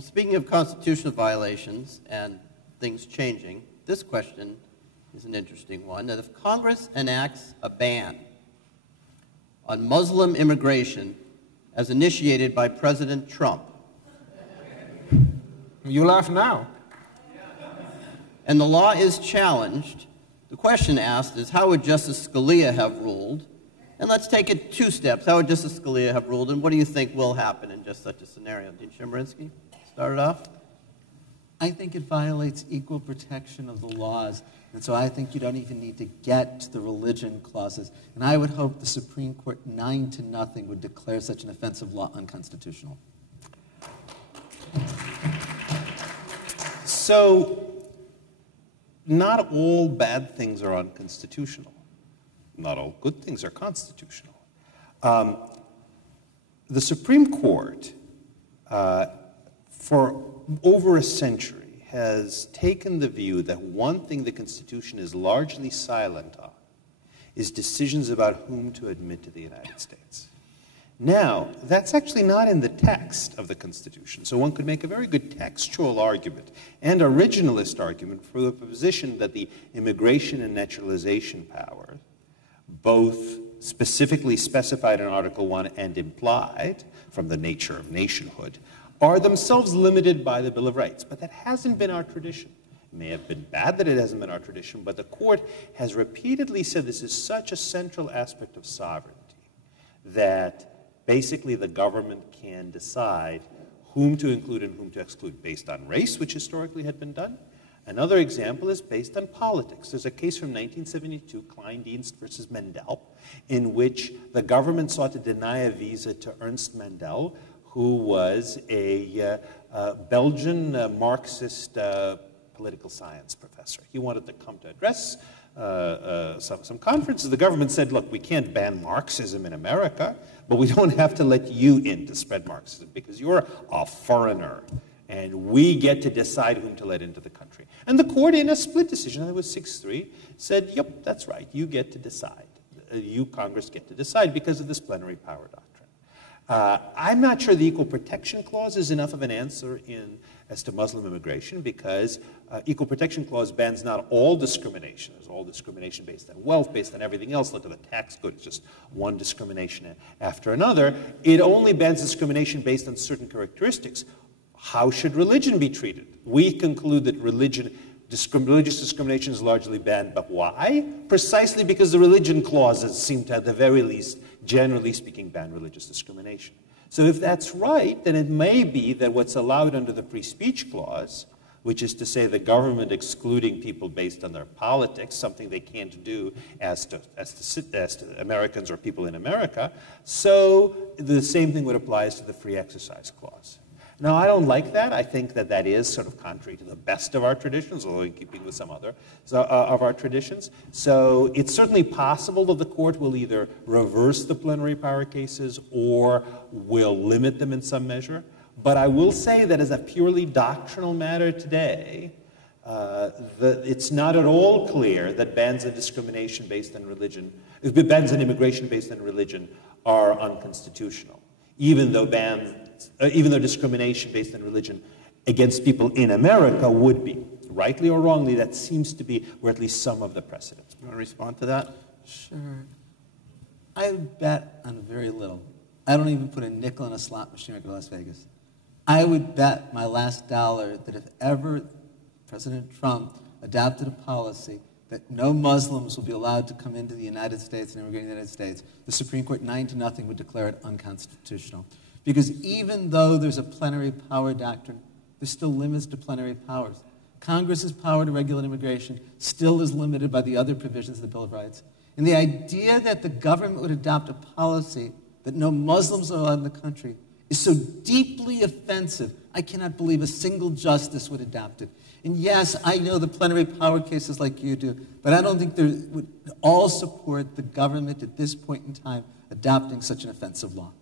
Well, speaking of constitutional violations and things changing, this question is an interesting one. That if Congress enacts a ban on Muslim immigration as initiated by President Trump. You laugh now. And the law is challenged, the question asked is, how would Justice Scalia have ruled? And let's take it two steps. How would Justice Scalia have ruled, and what do you think will happen in just such a scenario? Dean Chemerinsky, start it off. I think it violates equal protection of the laws, and so I think you don't even need to get to the religion clauses. And I would hope the Supreme Court 9-0 would declare such an offensive law unconstitutional. So, not all bad things are unconstitutional. Not all good things are constitutional. The Supreme Court, for over a century, has taken the view that one thing the Constitution is largely silent on is decisions about whom to admit to the United States. Now, that's actually not in the text of the Constitution, so one could make a very good textual argument and originalist argument for the position that the immigration and naturalization powers, both specifically specified in Article 1 and implied from the nature of nationhood, are themselves limited by the Bill of Rights. But that hasn't been our tradition. It may have been bad that it hasn't been our tradition, but the court has repeatedly said this is such a central aspect of sovereignty that basically the government can decide whom to include and whom to exclude based on race, which historically had been done. Another example is based on politics. There's a case from 1972, Kleindienst versus Mendel, in which the government sought to deny a visa to Ernst Mandel, who was a Belgian Marxist political science professor. He wanted to come to address some conferences. The government said, look, we can't ban Marxism in America, but we don't have to let you in to spread Marxism because you're a foreigner, and we get to decide whom to let into the country. And the court, in a split decision, it was 6-3, said, yep, that's right, you get to decide. You, Congress, get to decide because of this plenary power doctrine. I'm not sure the Equal Protection Clause is enough of an answer as to Muslim immigration because Equal Protection Clause bans not all discrimination. There's all discrimination based on wealth, based on everything else. Look at the tax code. It's just one discrimination after another. It only bans discrimination based on certain characteristics. How should religion be treated? We conclude that religious discrimination is largely banned, but why? Precisely because the religion clauses seem to, at the very least, generally speaking, ban religious discrimination. So if that's right, then it may be that what's allowed under the Free Speech Clause, which is to say the government excluding people based on their politics, something they can't do as to Americans or people in America, so the same thing would apply as to the Free Exercise Clause. Now, I don't like that. I think that that is sort of contrary to the best of our traditions, although in keeping with some other of our traditions. So it's certainly possible that the court will either reverse the plenary power cases or will limit them in some measure. But I will say that as a purely doctrinal matter today, it's not at all clear that bans on discrimination based on religion, bans on immigration based on religion are unconstitutional, even though discrimination based on religion against people in America would be. Rightly or wrongly, that seems to be where at least some of the precedents. You want to respond to that? Sure. I would bet on very little. I don't even put a nickel in a slot machine or go to Las Vegas. I would bet my last dollar that if ever President Trump adopted a policy that no Muslims will be allowed to come into the United States and immigrate in the United States, the Supreme Court 9-0 would declare it unconstitutional. Because even though there's a plenary power doctrine, there's still limits to plenary powers. Congress's power to regulate immigration still is limited by the other provisions of the Bill of Rights. And the idea that the government would adopt a policy that no Muslims are allowed in the country is so deeply offensive, I cannot believe a single justice would adopt it. And yes, I know the plenary power cases like you do, but I don't think they would all support the government at this point in time adopting such an offensive law.